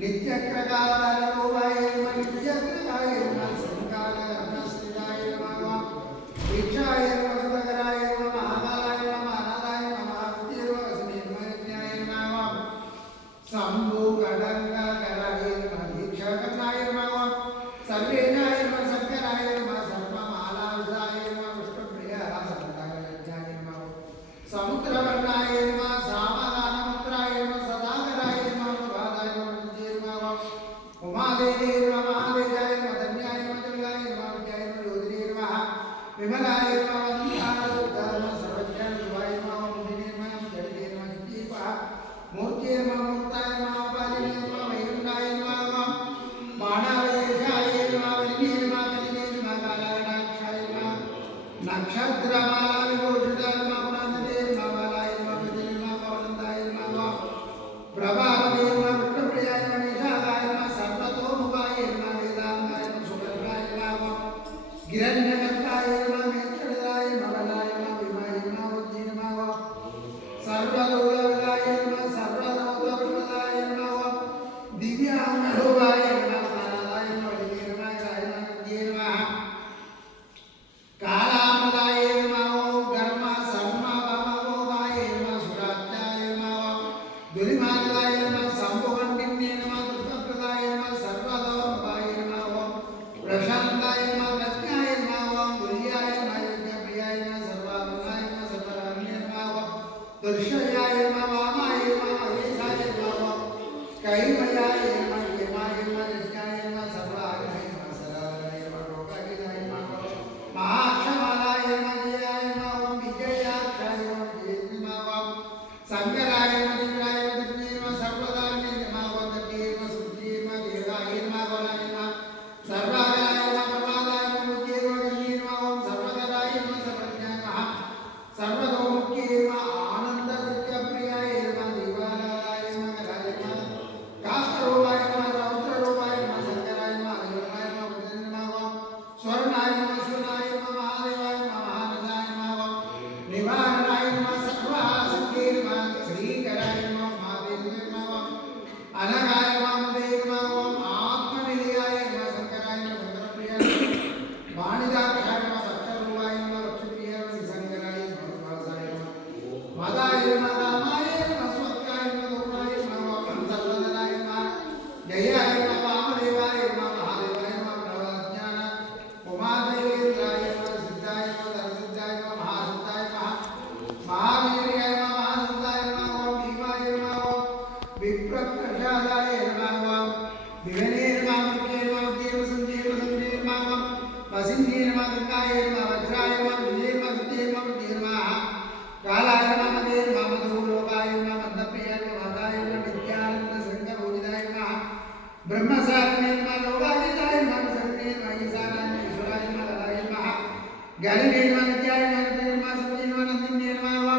Nityakra कृष्णयाय नमः वामाय नमः महेशाय नमः कैमयाय नमः हेमाय नमः कृष्णाय नमः सर्वाय नमः सदाय नमः लोकाय नमः महाक्षमालाय नमः जयाय नमः विजयाक्षाय नमः नमः शंकराय नमः इंद्राय नमः सर्वदाय नमः वन्दे नमः सुद्धि नमः देवाय नमः गोलाय नमः सर्वाय नमः प्रभादाय नमः उज्जैवाय नमः सर्वदाय नमः सर्वज्ञाय नमः सर्वतोमुख्ये नमः आनन्दसत्यप्रियाय नमः दीवानाय नमः राजाय नमः काष्ठरूपाय नमः रौद्ररूपाय नमः शंकराय नमः देवाय नमः वज्राय नमः स्वर्णाय नमः शिवाय नमः महादेवाय नमः महानदाय नमः निवारणाय नमः सर्वासिद्धे नमः श्रीकराय नमः महादेवाय नमः अनगाय नमः देवाय नमः आत्मनिलयाय नमः शंकराय नमः शंकरप्रियाय नमः वाणिदाक्षाय नमः सत्यरूपाय नमः लक्ष्मीप्रियाय नमः शंकराय नमः वासाय नमः मदाय नमः रामाय नमः स्वत्काय नमः लोकाय नमः सर्वदनाय नमः जयाय नमः वामदेवाय नमः महादेवाय नमः प्रवज्ञान उमादेवेन्द्राय नमः सिद्धाय नमः धनसिद्धाय नमः महासिद्धाय नमः महावीर्याय नमः महासिद्धाय नमः भीमाय नमः विप्रप्रसादाय नमः विवने नमः मुख्ये नमः देव संजीव संजीव नमः वसिन्ये नमः गंगाय नमः वज्राय नमः विजय नमः सुते नमः बुद्धे नमः कालाय नमः मदे नमः मधुलोकाय नमः मन्दप्रियाय नमः मदाय नमः नित्यानंद शंकर पूजिताय नमः ब्रह्मसारिणे नमः लोकादिताय नमः सर्वे नमः ईशानाय ईश्वराय नमः ललाय नमः ज्ञानिने नमः नित्याय नमः सुते नमः नंदिने नमः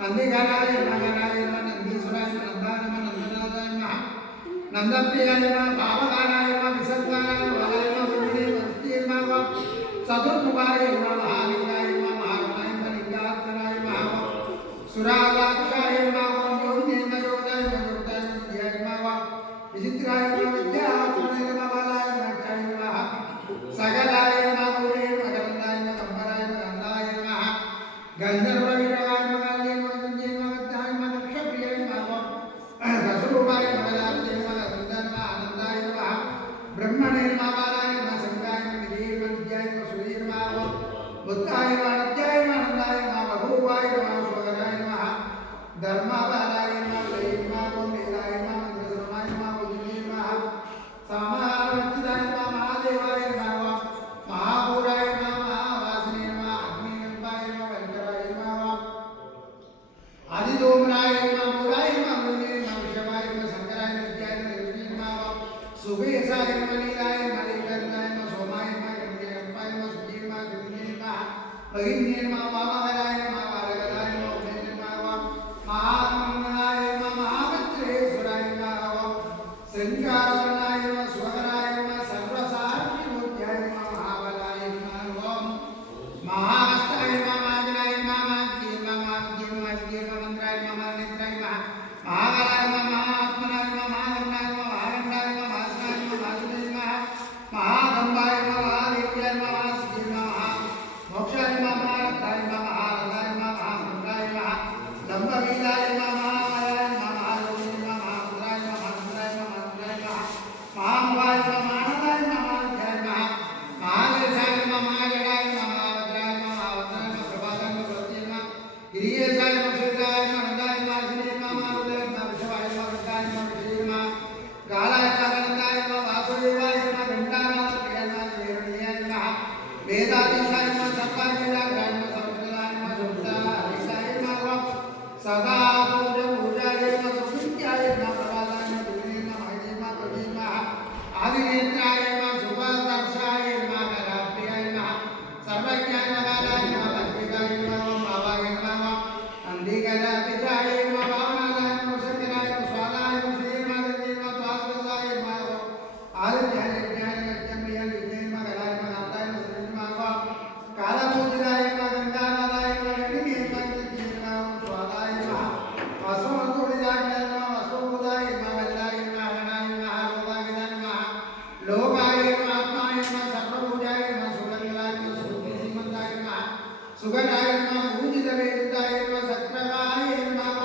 नंदिकाराय नमः गणाय नमः नंदीश्वराय नमः नंदाय नमः नंदनाथाय नमः नंदप्रियाय नमः भावकाराय नमः विसर्गाय नमः वलाय नमः वन्दे वन्दे नमः चतुर्मुखाय नमः महालिंगाय नमः महागणाय नमः लिंगात्मनाय नमः सुरागाक्षाय नमः योगिने नमः योगाय नमः योगाय नमः विद्याय नमः विचित्राय नमः विद्यात्मनाय नमः बालाय नमः अक्षाय नमः सकलाय नमः गौरे नमः गन्धाय नमः कंबराय नमः गन्धाय नमः गन्धर्ववीराय नमः काले नमः गंजे नमः गद्धाय नमः दक्षप्रियाय नमः दशरूपाय नमः लाभते नमः गन्धाय नमः आनन्दाय नमः ब्रह्मणे नमः बालाय नमः शंकाय नमः विजये नमः विद्याय नमः सूर्ये नमः बुद्धाय नमः नित्याय नमः आनन्दाय नमः बभूवाय नमः स्वगराय नमः धर्मबालाय नमः जये नमः वेदाय नमः मंत्रधर्माय नमः बुद्धिये नमः समावचिताय नमः महादेवाय नमः महापुराय नमः महावासिने नमः अग्निगन्धाय नमः वेंकटाय नमः आदिदोमनाय नमः पुराय नमः मुने नमः विषवाय नमः शंकराय नमः विद्याय नमः लक्ष्मी नमः सुभेशाय नमः लीलाय नमः लीलाय नमः सोमाय नमः गंगाय नमः सुजीय नमः गंगे नमः महिन्ये नमः वामहराय नमः बालकराय नमः उदय नमः महामंगलाय नमः महामित्रेश्वराय नमः संकारवनाय नमः स्वगराय नमः सर्वसाक्षिमूर्त्याय नमः महाबलाय नमः महाष्टाय नमः महाजनाय नमः महाज्ञे नमः महाज्ञे नमः महाज्ञे नमः मंत्राय नमः महानेत्राय नमः महाकालाय नमः महात्मनाय नमः महागणाय नमः महागणाय नमः महासनाय नमः महासुरे नमः महागंभाय नमः महादेव्याय नमः महासिद्धे नमः मोक्षाय नमः महारथाय नमः महारथाय नमः महासुराय नमः लंबवीराय नमः महामायाय नमः महायोगिने नमः महामुद्राय नमः महामुद्राय नमः महामुद्राय नमः महामुवाय नमः महानदाय नमः महाध्याय नमः महावेशाय नमः महाजडाय नमः महावज्राय नमः महावज्राय नमः प्रभाताय नमः प्रवृत्ते नमः गिरियेशाय नमः शीघ्राय नमः नन्दाय नमः अग्निये नमः महारुद्राय नमः विषवाय नमः विद्याय नमः विजये नमः कालाय नमः गन्धाय नमः वासुदेवाय नमः घण्टानाथप्रियाय नमः वेरुण्याय नमः वेदाधीशाय नमः सर्वाधिकाराय नमः सर्वजलाय नमः सुप्ताधीशाय नमः सदा पूजाय नमः सुविद्याय नमः प्रभाताय नमः दुर्गे नमः महजे नमः प्रभे नमः आदिनेत्राय नमः सुभदर्शाय नमः कलाप्रियाय नमः सर्वज्ञाय नमः बालाय नमः भक्तिदाय नमः भावाय नमः अंधिकलापिताय नमः भावनादाय नमः शंकराय नमः स्वादाय नमः श्री नमः गंगे नमः द्वादशाय नमः आदित्याय विज्ञाय नमः नित्यप्रियाय विजय नमः गलाय नमः नाथाय नमः श्री नमः कालपूजिताय नमः गंगानादाय नमः गणिने नमः नित्ये नमः स्वादाय नमः वसुमतुलिताय नमः वसुबुधाय नमः वल्लाय नमः गणाय नमः लोकाय नमः लोकाय नमः आत्माय नमः सर्वभूजाय नमः सुगंधाय नमः सुगंधिमन्ताय नमः सुगंधाय नमः पूजितवेदाय नमः सत्रगाय नमः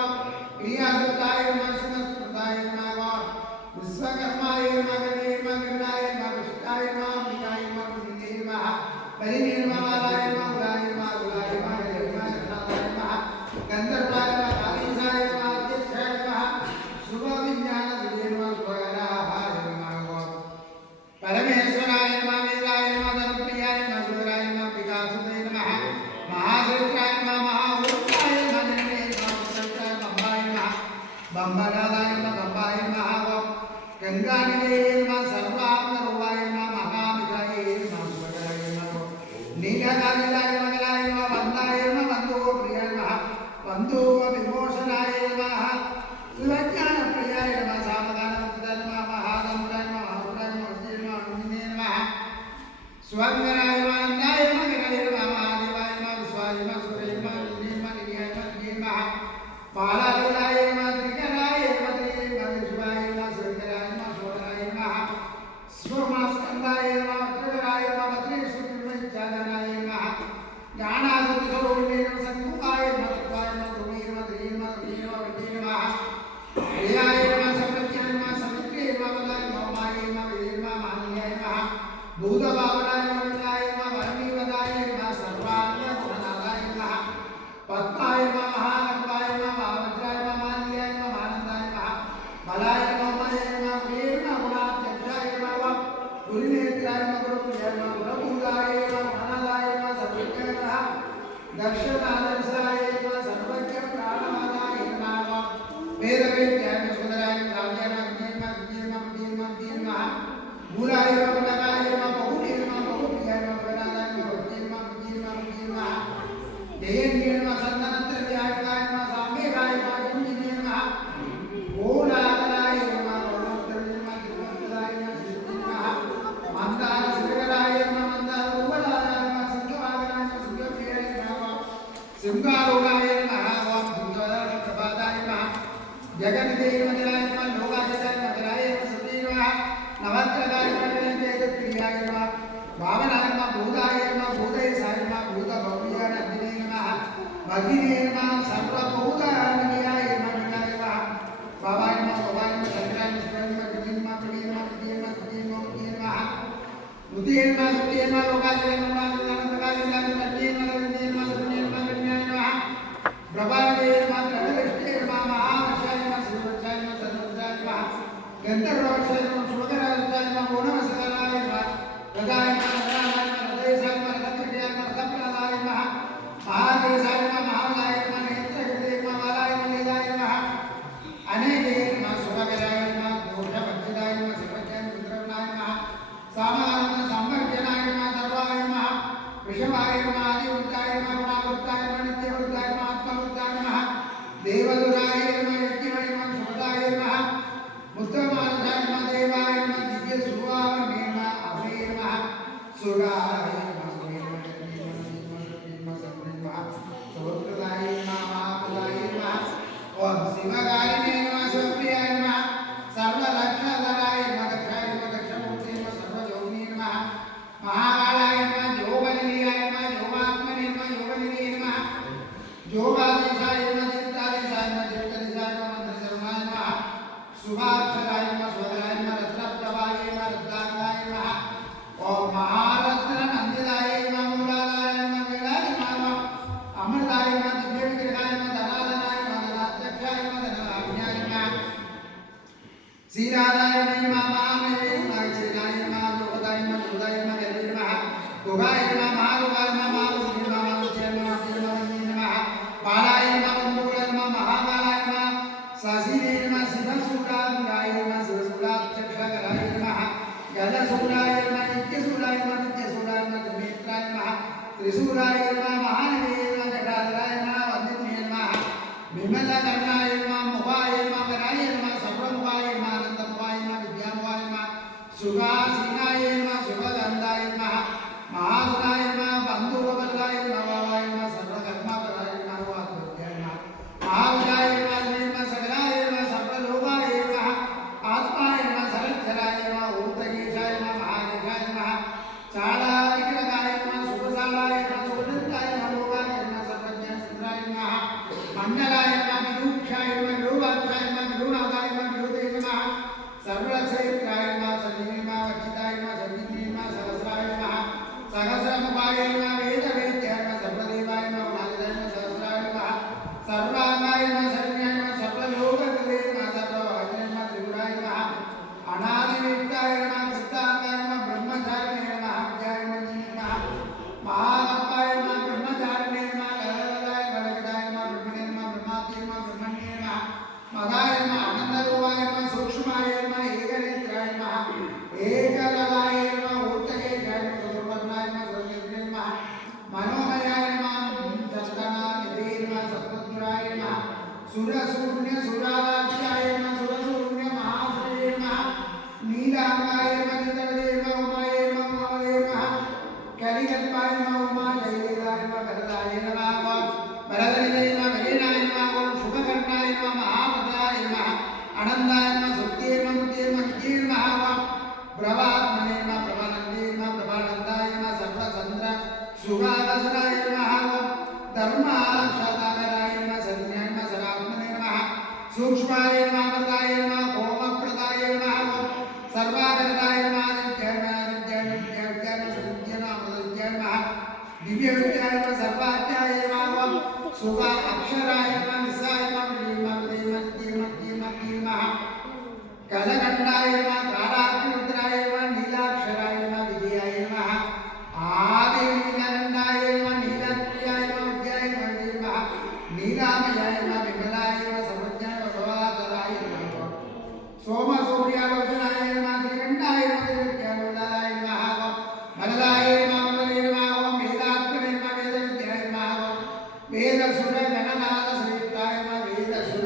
क्रियासुताय नमः सुमस्कृताय नमः विश्वकर्माय नमः गणे नमः गणाय नमः विष्टाय नमः अम्बिकाय नमः पुण्ये नमः परिणे नमः बालाय नमः उलाय नमः उलाय नमः गंधर्वाय नमः गंधर्वाय नमः काली वेदवेद्याय नमः सुंदराय नमः राजाय नमः विजय नमः विजय नमः विजय नमः भूलाय नमः भूलाय नमः बहुलिय नमः बहुप्रियाय नमः गणाय नमः विजय नमः विजय नमः विजय नमः जयन्य नमः सन्नतत्रयाय नमः साम्यगाय नमः गुंजिने नमः ओलादराय नमः ओलोत्तराय नमः दिव्यंतराय नमः सिद्धि नमः मंदार सुगराय नमः मंदार उवलाय नमः सिंहवागनाय नमः सिंहप्रियाय नमः सिंहारूढाय नमः ओम सुंदराय प्रभाताय नमः जगन्देव मंदिराय नमः लोकाजय मंदिराय नमः सती नमः नवत्रगाय नमः जयप्रियाय नमः भावनाय नमः भूताय नमः भूतैसाय नमः भूतभव्याय नंदिने नमः भगिने नमः सर्वभूतानिलयाय नमः बाबाय नमः बाबाय नमः शंकराय नमः शिवाय नमः विजय नमः विजय नमः विजय नमः विजय नमः विजय नमः उदय नमः सुदय नमः लोकाजय नमः नंदगाय नमः नंदिने नमः विजय नमः सुदय नमः विजय नमः प्रभाते नमः प्रगतिष्ठे नमः महावशाय नमः शिववशाय नमः सर्ववशाय नमः गंधर्ववशाय नमः सुभगराजाय नमः ओनवसराय नमः रदाय नमः रदाय नमः रदेशाय नमः रदत्रियाय नमः रदप्रदाय नमः महादेशाय नमः महावलाय नमः नेत्रकृते नमः बालाय नमः लीलाय नमः अनेके नमः सुभगराय नमः घोषभक्षिताय नमः सर्वज्ञाय रुद्रवनाय नमः सामानंद संवर्जनाय नमः सर्वाय नमः वृषभाय नमः आदिवृत्ताय नमः गुणावृत्ताय नमः नित्यवृत्ताय नमः आत्मवृत्ताय नमः देवदुराय नमः यज्ञाय नमः सुभदाय नमः मुक्तमानसाय नमः देवाय नमः दिव्यसुवाय नमः अभये नमः सुराय नमः सुभद्रदाय नमः महाप्रदाय नमः ओम शिवगारिणे नमः शिवप्रियाय नमः सर्वलक्षणधराय नमः दक्षाय नमः दक्षमूर्ते नमः सर्वयोगिने नमः महाकालाय नमः योगनिलयाय नमः योगात्मने नमः योगनिलये नमः योगाधीशाय नमः दीप्ताधीशाय नमः दीप्ताधीशाय नमः मंत्रशर्माय नमः शुभाक्षराय नमः स्वराय नमः रत्नप्रभाय नमः रत्नांगाय नमः ओम महारत्न नंदिताय नमः मूलाधाराय नमः वेदाय नमः अमृताय नमः दिव्यविग्रहाय नमः धनाधनाय नमः धनाध्यक्षाय नमः धनाज्ञाय नमः श्रीराधाय नमः महामेवे नमः श्रीराय नमः लोकदाय नमः लोकदाय नमः जय नमः गोगाय नमः महागोगाय नमः महावसुदेवाय नमः महावसुदेवाय नमः बालाय नमः बंधुगाय नमः महाबालाय नमः ससीने नमः शिवसूराय नमः शिवसूराध्यक्षाय नमः गजसूराय नमः नित्यसूराय नमः नित्यसूराय नमः त्रिनेत्राय नमः त्रिशूराय नमः महानवे नमः जटाधराय नमः वंदिने नमः विमलकर्णाय नमः मुखाय नमः वराय नमः सर्वमुखाय नमः अनन्तमुखाय नमः विद्यामुखाय नमः सुगासीनाय नमः सुगंधाय नमः महासुनाय नमः बन्धुवल्लाय नमः भावाय नमः सर्वकर्मपराय नमः वासुदेवाय नमः महाविदाय नमः सकलाय नमः सर्वलोकाय नमः आत्माय नमः सरक्षराय नमः ऊर्ध्वकेशाय नमः महाकेशाय नमः चालाविग्रहाय नमः सुखसालाय नमः सुखदत्ताय नमः लोकाय नमः सर्वज्ञानसुंदराय नमः मंडलाय नमः विदूक्षाय नमः विरूपाक्षाय नमः विरूनाथाय नमः विरूते नमः सर्वक्षेत्राय नमः सन्निधे नमः वक्षिताय नमः सन्निधे नमः सहस्राय नमः सहस्रमुखाय नमः वेदवेद्याय नमः सर्वदेवाय नमः उणादिताय नमः सहस्राय नमः सर्वांगाय नमः शरण्याय नमः सर्वलोककृते नमः सर्वभाग्याय नमः त्रिपुराय नमः अनादिविद्याय नमः कृतांगाय नमः ब्रह्मचारिणे नमः अव्याय नमः महागर्भाय नमः ब्रह्मचारिणे नमः गणगदाय गणगदाय नमः ब्रह्मणे नमः ब्रह्मात्मे नमः ब्रह्मण्ये नमः मदाय नमः आनन्दरूपाय नमः सूक्ष्माय नमः एकनेत्राय नमः एकदलाय नमः ऊर्ध्वकेशाय नमः सुवर्णाय नमः सुवर्णेन्द्रे नमः मनोमयाय नमः चष्टनानिधे नमः सत्पुत्राय नमः सुरशून्य सुराराध्याय नमः सुरशून्य महाश्रये नमः नीलांगाय नमः नीलवदे नमः उमाय नमः उमावदे नमः कलिकल्पाय नमः उमा जयदेवाय नमः वरदाय नमः वरदनिधे नमः वरीणाय नमः ओम शुभकर्णाय नमः महापदाय नमः अनन्दाय नमः सुत्ये नमः मुत्ये नमः नित्ये नमः प्रभात्मने नमः प्रभानन्दे नमः प्रभानन्दाय नमः सर्वचन्द्र शुभावसराय नमः धर्माक्षताकराय नमः शरण्याय नमः सरात्मने नमः सूक्ष्माय नमः वरदाय नमः होमप्रदाय नमः सर्वाकरदाय नमः नित्याय नमः दिव्यविद्याय नमः सर्वाध्याय नमः शुभ अक्षराय नमः निस्साय नमः नमः कलकण्डाय नमः कालाग्निरुद्राय नमः नीलाक्षराय नमः विजयाय नमः आदि नीलकण्डाय नमः नीलप्रियाय नमः विद्याय नमः नीलामयाय नमः विमलाय नमः सर्वज्ञाय नमः वेदसुर गणनाथ श्रेष्ठाय नमः वेदसुर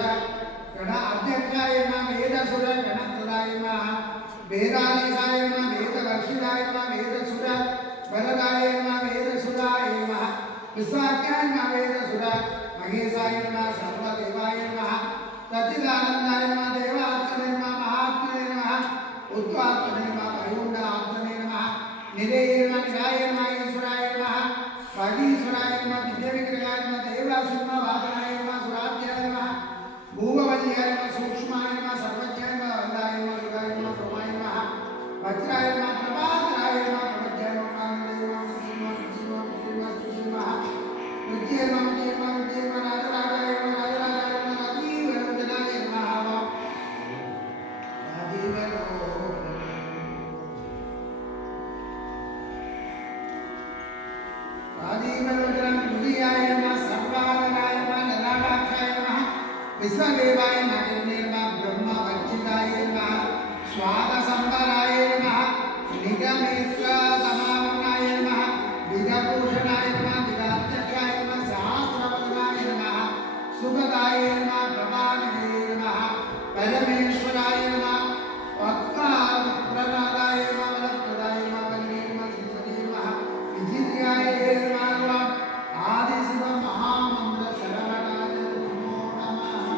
गण अध्यक्षाय नमः वेदसुर गणप्रदाय नमः वेदाधीशाय नमः वेदवर्षिताय नमः वेदसुर वरदाय नमः वेदसुराय नमः विश्वाख्याय नमः वेदसुर महेशाय नमः सर्वदेवाय नमः सच्चिदानन्दाय नमः देवात्मने नमः महात्मने नमः उद्वात्मने नमः वैकुण्ठात्मने नमः निलये नमः निराय नमः ईश्वराय नमः वागीश्वराय नमः विद्याविग्रहाय नमः देवराय नमः वादनाय नमः सुराध्याय नमः भूववल्याय नमः सूक्ष्माय नमः सर्वज्ञाय नमः वरदाय नमः युगाय नमः प्रमाय नमः वज्राय नमः प्रभाकराय नमः प्रमज्याय नमः कामदेवाय नमः विश्वदेवाय नमः ब्रह्म वज्जिताय नमः स्वाद संबराय नमः निगमेश्वर समावनाय नमः विदभूषणाय नमः विदाध्यक्षाय नमः सहस्रवदनाय नमः सुगताय नमः प्रभानिधे नमः परमेश्वराय नमः वक्ताप्रदाय नमः वरप्रदाय नमः वल्ली नमः श्रीपदे नमः विजित्याय नमः आदिशिव महामंत्र शरवणाय नमो नमः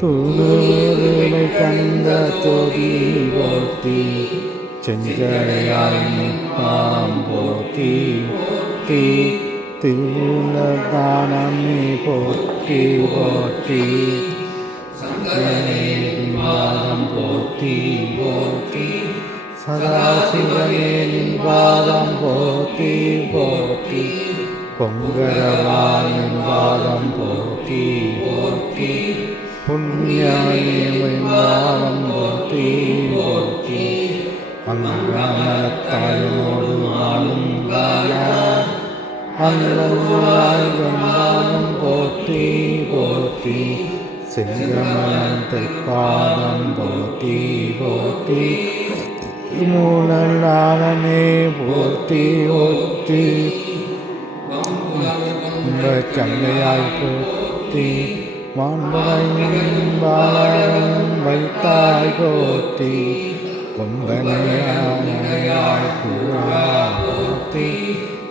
தூணுரிமை கந்த தொடி போற்றி செஞ்சரையாய் நிற்பாம் போற்றி தீ திருமூலதானமே போற்றி போற்றி சங்கரேவாதம் போற்றி போற்றி சதாசிவனே நின்பாதம் போற்றி போற்றி பொங்கரவான் நின்பாதம் போற்றி போற்றி புண்ணியானியமின்பாதம் போற்றி போற்றி அங்காமலத்தாயனோடு வாழும் காலார் அங்கமாயம் போற்றி போற்றி செங்கமலம் தைப்பாதம் போற்றி போற்றி மூலலாலனே போற்றி போற்றி சந்தையாய் போற்றி மாண்பனையும் பாலம் வைத்தாய் போற்றி கொம்பனையாய் போற்றி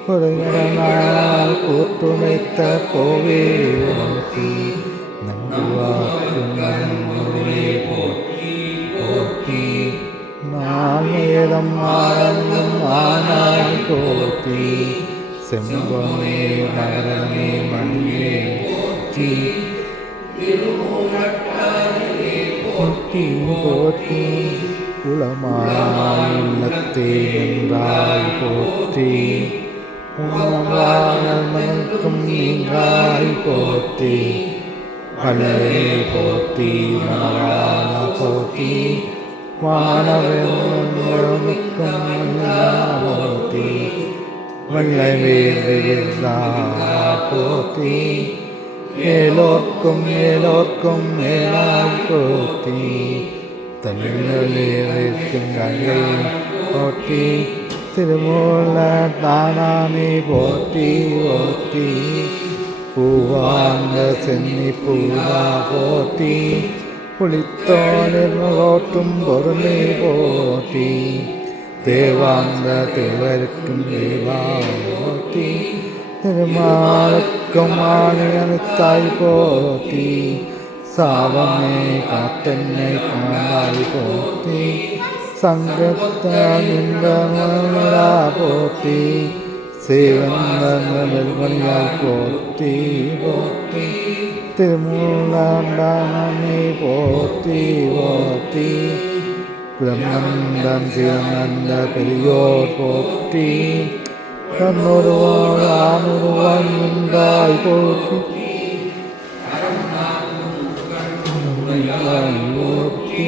குறையடனால் கூட்டுமைத்த கோவே போற்றி நங்குவாக்கும் நன்முறை போற்றி போற்றி நான் வேதம் ஆனந்தம் ஆனாய் போற்றி செம்பொனே மகரமே மணியே போற்றி போற்றி போற்றி குலமாயுள்ளத்தே நின்றாய் போற்றி உணவானக்கும் நீங்காய் போற்றி அல்லே போற்றி மனவான போற்றி வானவனுக்கும் போற்றி வெள்ளை வேர்வில்லா போற்றி மேலோர்க்கும் மேலோர்க்கும் மேலாய் போற்றி தமிழிலேக்கும் கங்கை போற்றி திருமூல தானானே போற்றி போற்றி பூவாங்க சென்னி பூதா போற்றி புளித்தோனில் ஓட்டும் பொருளை போற்றி தேவாங்க தேவருக்கும் தேவா போற்றி திருமாலுக்கும் ஆணையனுத்தாய் போற்றி சாவமே காத்தென்னை காணாய் போற்றி சங்கத்தால் இன்பமலா போற்றி சேவன்மணியாய் போற்றி போற்றி திருமூலாண்டானே போற்றி போற்றி பிரம்மந்தம் சிவனந்த பெரியோர் போற்றி கண்ணொருவான் உண்டாய் போற்றி போற்றி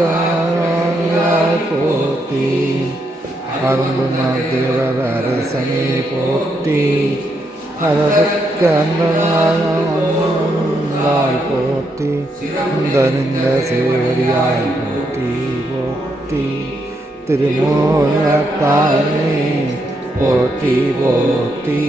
கருப்பாத்தாய் போற்றி அரும்புநாதேவர் அரசனே போற்றி அதற்கு அன்பனாய் போற்றி இந்த சேவரியாய் போற்றி போற்றி திருமூலத்தானே போற்றி போற்றி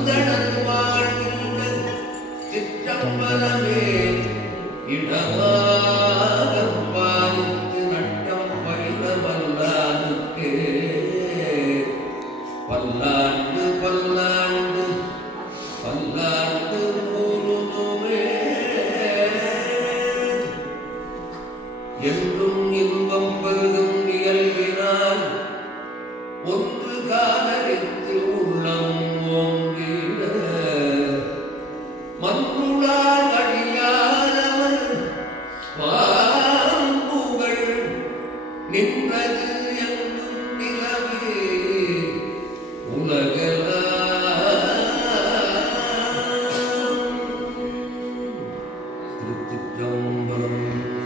அந்தணன் வாழ்கின்ற சிற்றம்பலமே இடமாகப் பாலித்து நட்டம் பயில வல்லானுக்கே பல்லாண்டு பல்லாண்டு பல்லாண்டு கூறுமே என்றும் இன்பம் பெருகும் இயல்பினால் ஒன்று காலரித்து உள்ளம் ஓங்கிட மன்றுளார் அடியானவர் பாம்புகள் நின்றது எங்கும் நிலவே உலகெல்லாம் திருச்சிற்றம்பலம்.